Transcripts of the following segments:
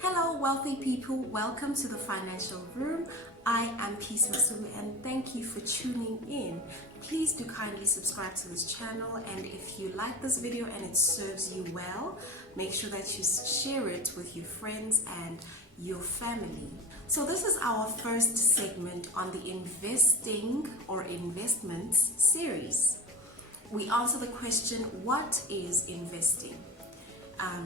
Hello wealthy people, welcome to the Financial Room. I am peacemasuku and thank you for tuning in. Please do kindly subscribe to this channel, and if you like this video and it serves you well, make sure that you share it with your friends and your family. So this is our first segment on the investing or investments series. We answer the question, what is investing?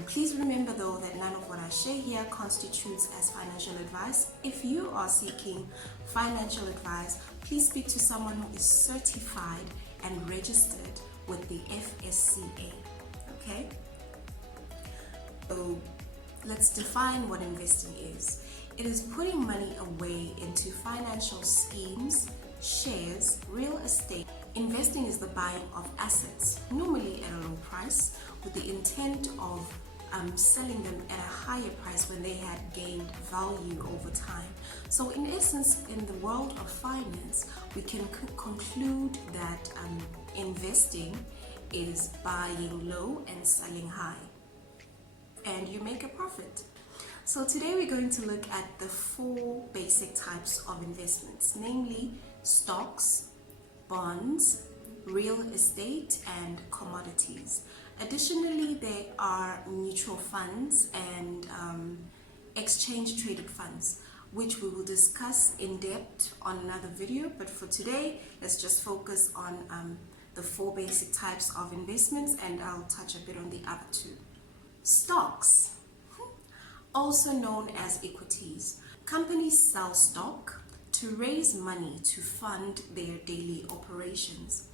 Please remember though that none of what I share here constitutes as financial advice. If you are seeking financial advice, please speak to someone who is certified and registered with the FSCA. Okay? So let's define what investing is. It is putting money away into financial schemes, shares, real estate. Investing is the buying of assets, normally at a low price, with the intent of selling them at a higher price when they had gained value over time. So in essence, in the world of finance, we can conclude that investing is buying low and selling high, and you make a profit. So today we're going to look at the four basic types of investments, namely stocks, bonds, real estate, and commodities. Additionally, there are mutual funds and exchange-traded funds, which we will discuss in depth on another video. But for today, let's just focus on the four basic types of investments, and I'll touch a bit on the other two. Stocks, also known as equities. Companies sell stock to raise money to fund their daily operations.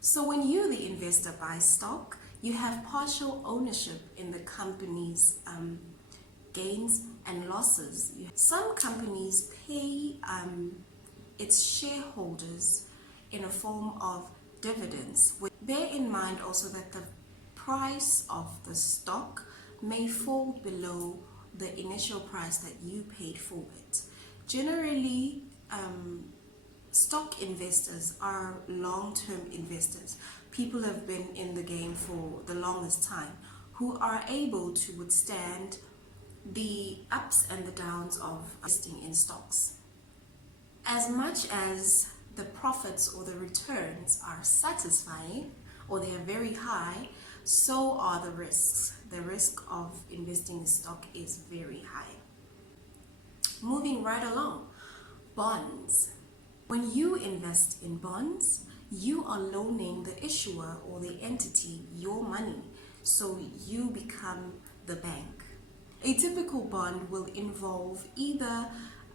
So when you, the investor, buy stock, you have partial ownership in the company's gains and losses. Some companies pay its shareholders in a form of dividends. Bear in mind also that the price of the stock may fall below the initial price that you paid for it. Generally, stock investors are long-term investors. People have been in the game for the longest time, who are able to withstand the ups and the downs of investing in stocks. As much as the profits or the returns are satisfying, or they are very high, so are the risks. The risk of investing in stock is very high. Moving right along, bonds. When you invest in bonds, you are loaning the issuer or the entity your money, so you become the bank. A typical bond will involve either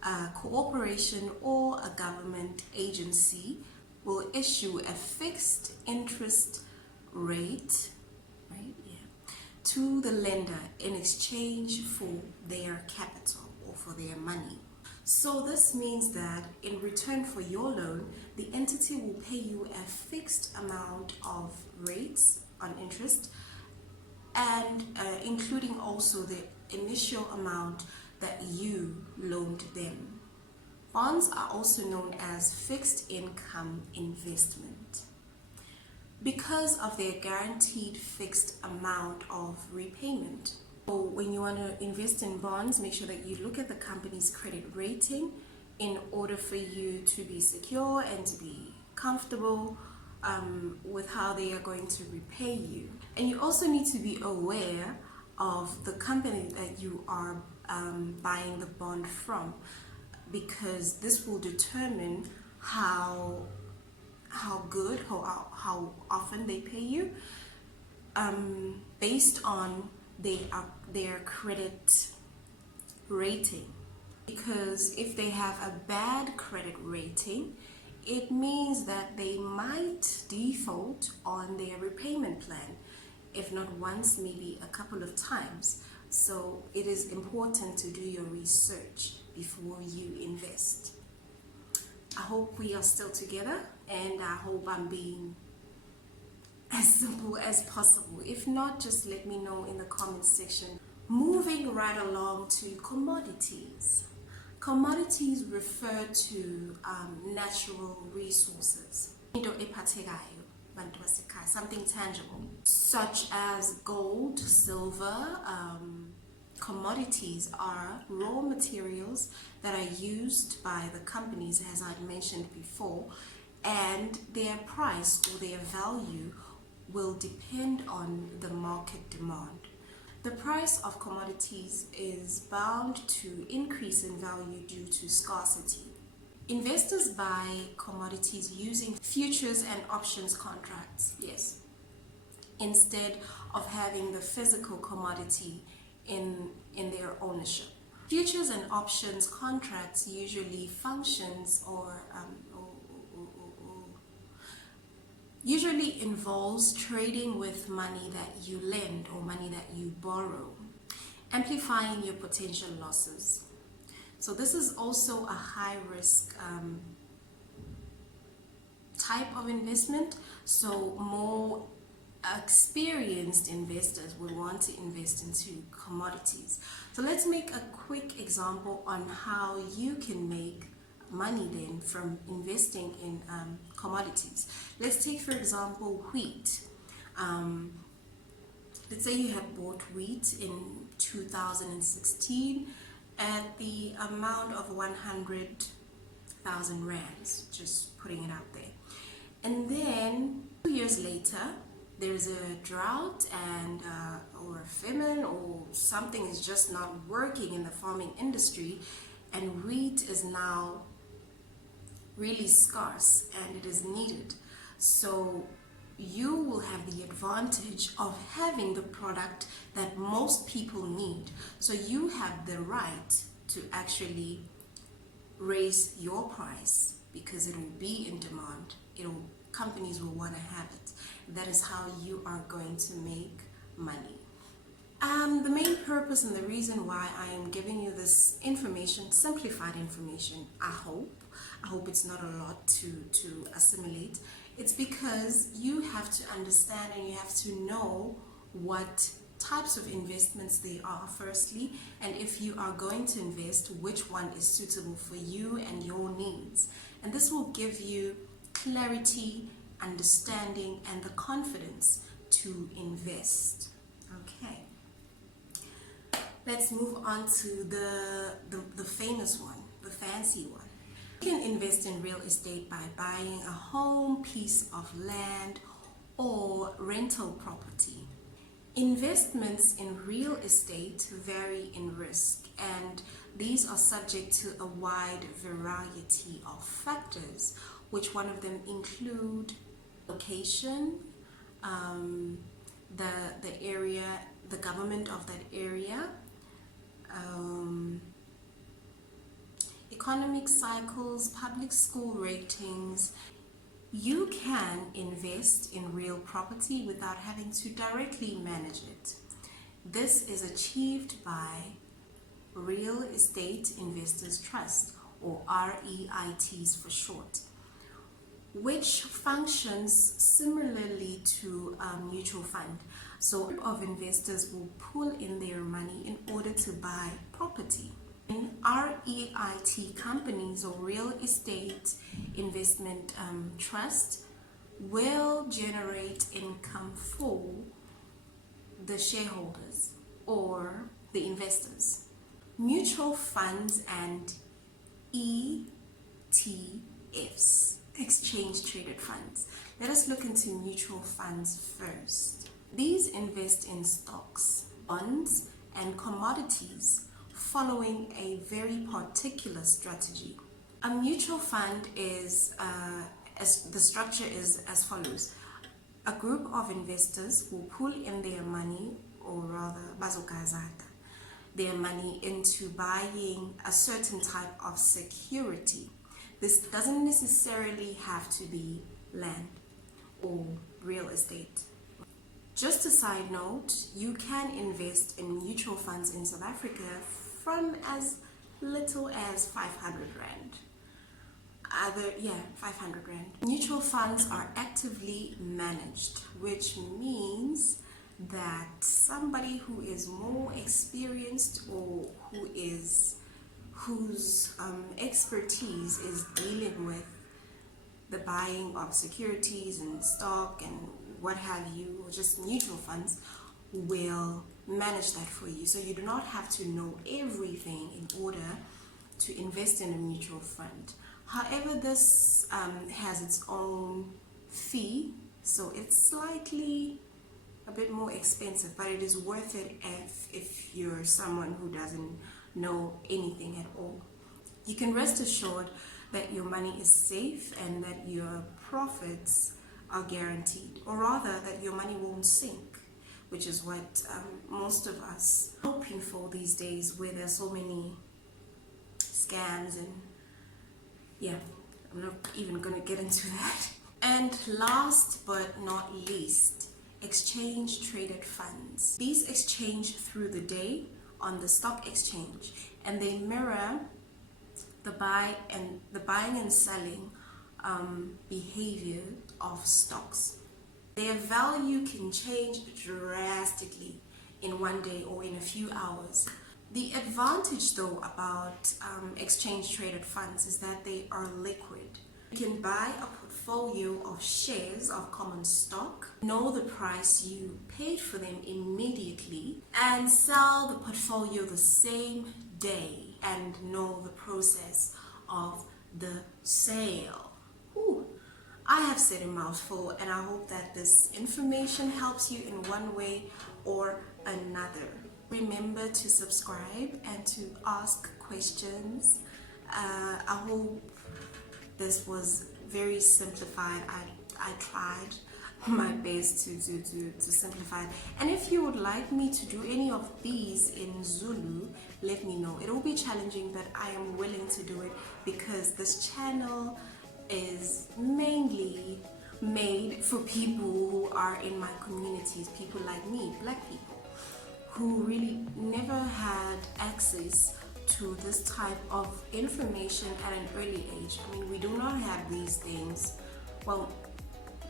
a corporation or a government agency will issue a fixed interest rate, to the lender in exchange for their capital or for their money. So this means that in return for your loan, the entity will pay you a fixed amount of rates on interest, and including also the initial amount that you loaned them. Bonds are also known as fixed income investment because of their guaranteed fixed amount of repayment. So when you want to invest in bonds, make sure that you look at the company's credit rating in order for you to be secure and to be comfortable with how they are going to repay you. And you also need to be aware of the company that you are buying the bond from, because this will determine how good, how often they pay you, based on their credit rating. Because if they have a bad credit rating, it means that they might default on their repayment plan, if not once, maybe a couple of times. So it is important to do your research before you invest. I hope we are still together, and I hope I'm being as simple as possible. If not, just let me know in the comments section. Moving right along to commodities. Commodities refer to natural resources. Into ephathekayo something tangible, such as gold, silver. Commodities are raw materials that are used by the companies, as I mentioned before, and their price or their value will depend on the market demand. The price of commodities is bound to increase in value due to scarcity. Investors buy commodities using futures and options contracts, yes, instead of having the physical commodity in their ownership. Futures and options contracts usually functions or usually involves trading with money that you lend or money that you borrow, amplifying your potential losses. So this is also a high risk type of investment. So more experienced investors will want to invest into commodities. So let's make a quick example on how you can make money then from investing in commodities. Let's take for example wheat. Let's say you have bought wheat in 2016 at the amount of 100,000 rands, just putting it out there. And then 2 years later, there's a drought and or a famine or something is just not working in the farming industry, and wheat is now really scarce and it is needed. So you will have the advantage of having the product that most people need. So you have the right to actually raise your price because it will be in demand. Companies will want to have it. That is how you are going to make money. The main purpose and the reason why I am giving you this information, simplified information, I hope it's not a lot to assimilate. It's because you have to understand and you have to know what types of investments they are firstly, and if you are going to invest, which one is suitable for you and your needs. And this will give you clarity, understanding, and the confidence to invest. Okay, let's move on to the famous one, the fancy one. You can invest in real estate by buying a home, piece of land, or rental property. Investments in real estate vary in risk, and these are subject to a wide variety of factors, which one of them include location, the area, the government of that area, economic cycles, public school ratings. You can invest in real property without having to directly manage it. This is achieved by Real Estate Investors Trust, or REITs for short, which functions similarly to a mutual fund. So a group of investors will pool in their money in order to buy property. In REIT companies or real estate investment trust will generate income for the shareholders or the investors. Mutual funds and ETFs, exchange traded funds. Let us look into mutual funds first. These invest in stocks, bonds, and commodities following a very particular strategy. A mutual fund is, the structure is as follows. A group of investors will pool in their money, or rather bazokazata, their money into buying a certain type of security. This doesn't necessarily have to be land or real estate. Just a side note, you can invest in mutual funds in South Africa from as little as 500 Rand. 500 Rand. Mutual funds are actively managed, which means that somebody who is more experienced or whose expertise is dealing with the buying of securities and stock and what have you, or just mutual funds, will manage that for you. So you do not have to know everything in order to invest in a mutual fund. However, this has its own fee, so it's slightly a bit more expensive, but it is worth it if you're someone who doesn't know anything at all. You can rest assured that your money is safe and that your profits are guaranteed, or rather that your money won't sink, which is what most of us are hoping for these days, where there's so many scams and yeah, I'm not even gonna get into that. And last but not least, exchange traded funds. These exchange through the day on the stock exchange, and they mirror the buying and selling behavior of stocks. Their value can change drastically in one day or in a few hours. The advantage though about exchange traded funds is that they are liquid. You can buy a portfolio of shares of common stock, know the price you paid for them immediately, and sell the portfolio the same day and know the process of the sale. Whew. I have said a mouthful, and I hope that this information helps you in one way or another. Remember to subscribe and to ask questions. I hope this was very simplified. I tried my best to simplify it. And if you would like me to do any of these in Zulu, let me know. It will be challenging, but I am willing to do it because this channel is mainly made for people who are in my communities, people like me, Black people, who really never had access to this type of information at an early age. I mean, we do not have these things. Well,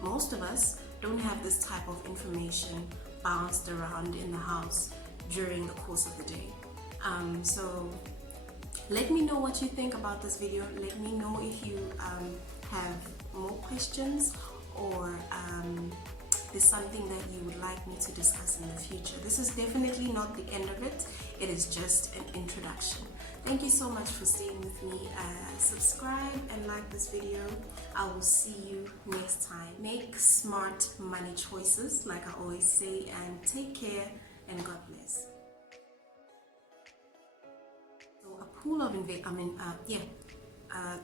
most of us don't have this type of information bounced around in the house during the course of the day. So let me know what you think about this video. Let me know if you have more questions, or there's something that you would like me to discuss in the future. This is definitely not the end of it. It is just an introduction. Thank you so much for staying with me. Subscribe and like this video. I will see you next time. Make smart money choices, like I always say, and take care and God bless. So a pool of a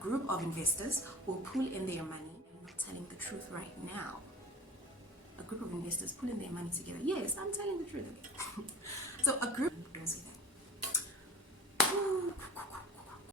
group of investors will pool in their money. I'm not telling the truth right now. A group of investors pulling their money together. Yes, I'm telling the truth. So a group